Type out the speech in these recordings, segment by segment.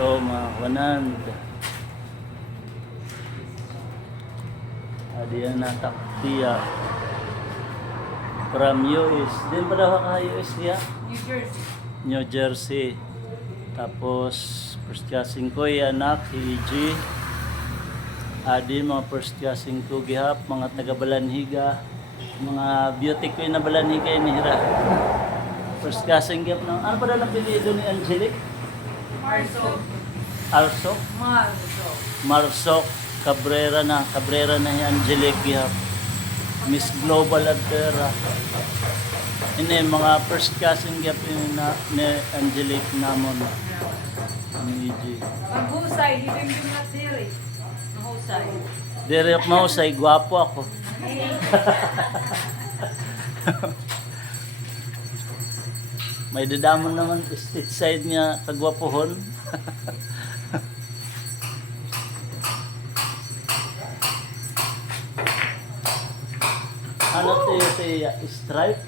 Loma, Wanand. Adiyan na taktiya. From US. Din pa daw ka US ya? New Jersey. New Jersey. Tapos, first casting ko, anak, EG. Adi, mga first casting ko, gihap, mga taga-Balanhiga. Mga beauty queen na Balanhiga, inihira. First casting gihap ng, ano pa daw ang pilido ni Angelic? Marso. Arsok? Marso. Marsok. Cabrera na ni Angelic gihap. Miss Global Adera. Ini mga first casting gihap ni Angelic namon. Ang EG. Maghusay, hindi yung na diri. Mahusay. Dere ako mahusay, gwapo ako. May dadamon naman street side niya kagwapohon. Ano tayo stripe?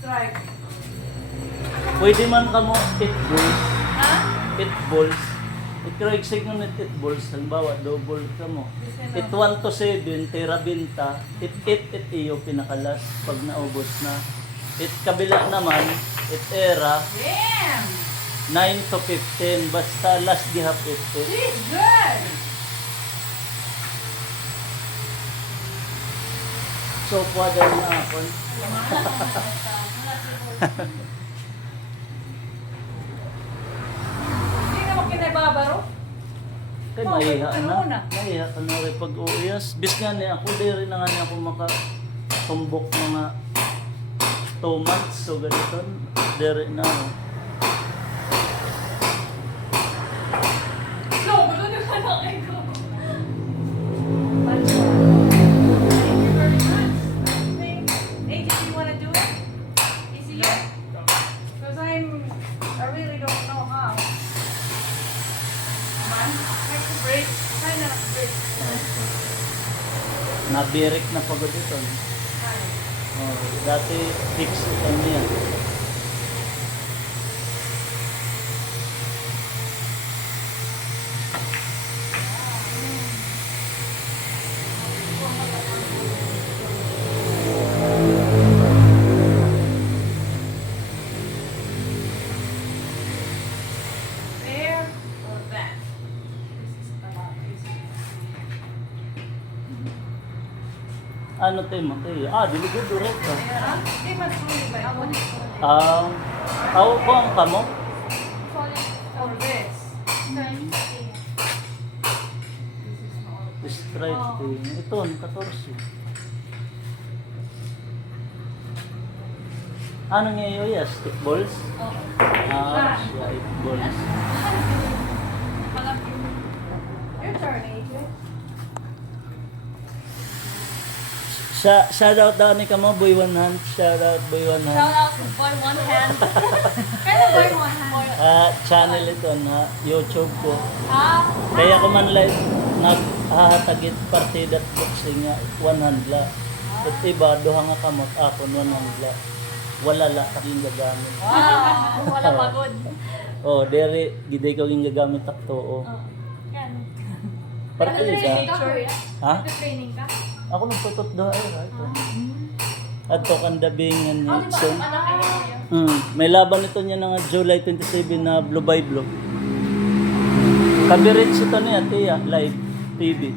Strike. Pwede man ka mo pitbulls. Ha? Pitbulls. Ikraigsig mo na pitbulls. Halimbawa, double ka mo. It 1 to 7, tira binta. It 8, iyo pinakalas pag naubos na. It kabila naman, it era, Damn! 9 to 15. Basta last gihap it. She's good! So, pwede na ako. Hindi ka makinababaro? Kaya mahiha na. Mahiha ka na rin pag-uuyas. Bis nga niya ako, di rin na nga niya ako makatumbok mga 2 months. So, ganito. Di rin na ako. So, gusto niyo ka na kayo. I really don't know how. Man, make the break. Kind of break. Nabirik na pagod ito. Oh, dati fix ito niya. There or that? This is a lot easier. Ano tayo mo tayo? Diligod durog ka. Yeah, they must really like Tao ko ang kamo? for this. Stripe tayo. Ito, 14. Ano nga yun? Yes, stickballs? Stickballs. Your turn, AJ. Shout out daw ni kamo, Boy One Hand. Shout out, Boy One Hand. Shout out to Boy One Hand. Kaya Boy One Hand. Channel ito na YouTube ko. Ah, Kaya ko man live naghahatagit partida at boxing nga 100 la. At iba, duha nga kamot, akon 100 la. Wala la kaking gagamit. wow. Wala pagod. Oh, dere, giday ko yung gagamit takto. Oh. Yan. Partida. Picture. Ha? Training ka? Ako nagtutot doon ay right. At to kandabingan niya. So, Anak kayo niya. may laban ito niya ng July 27 na Blue by Blue. Coverage ito niya, Tia, live TV.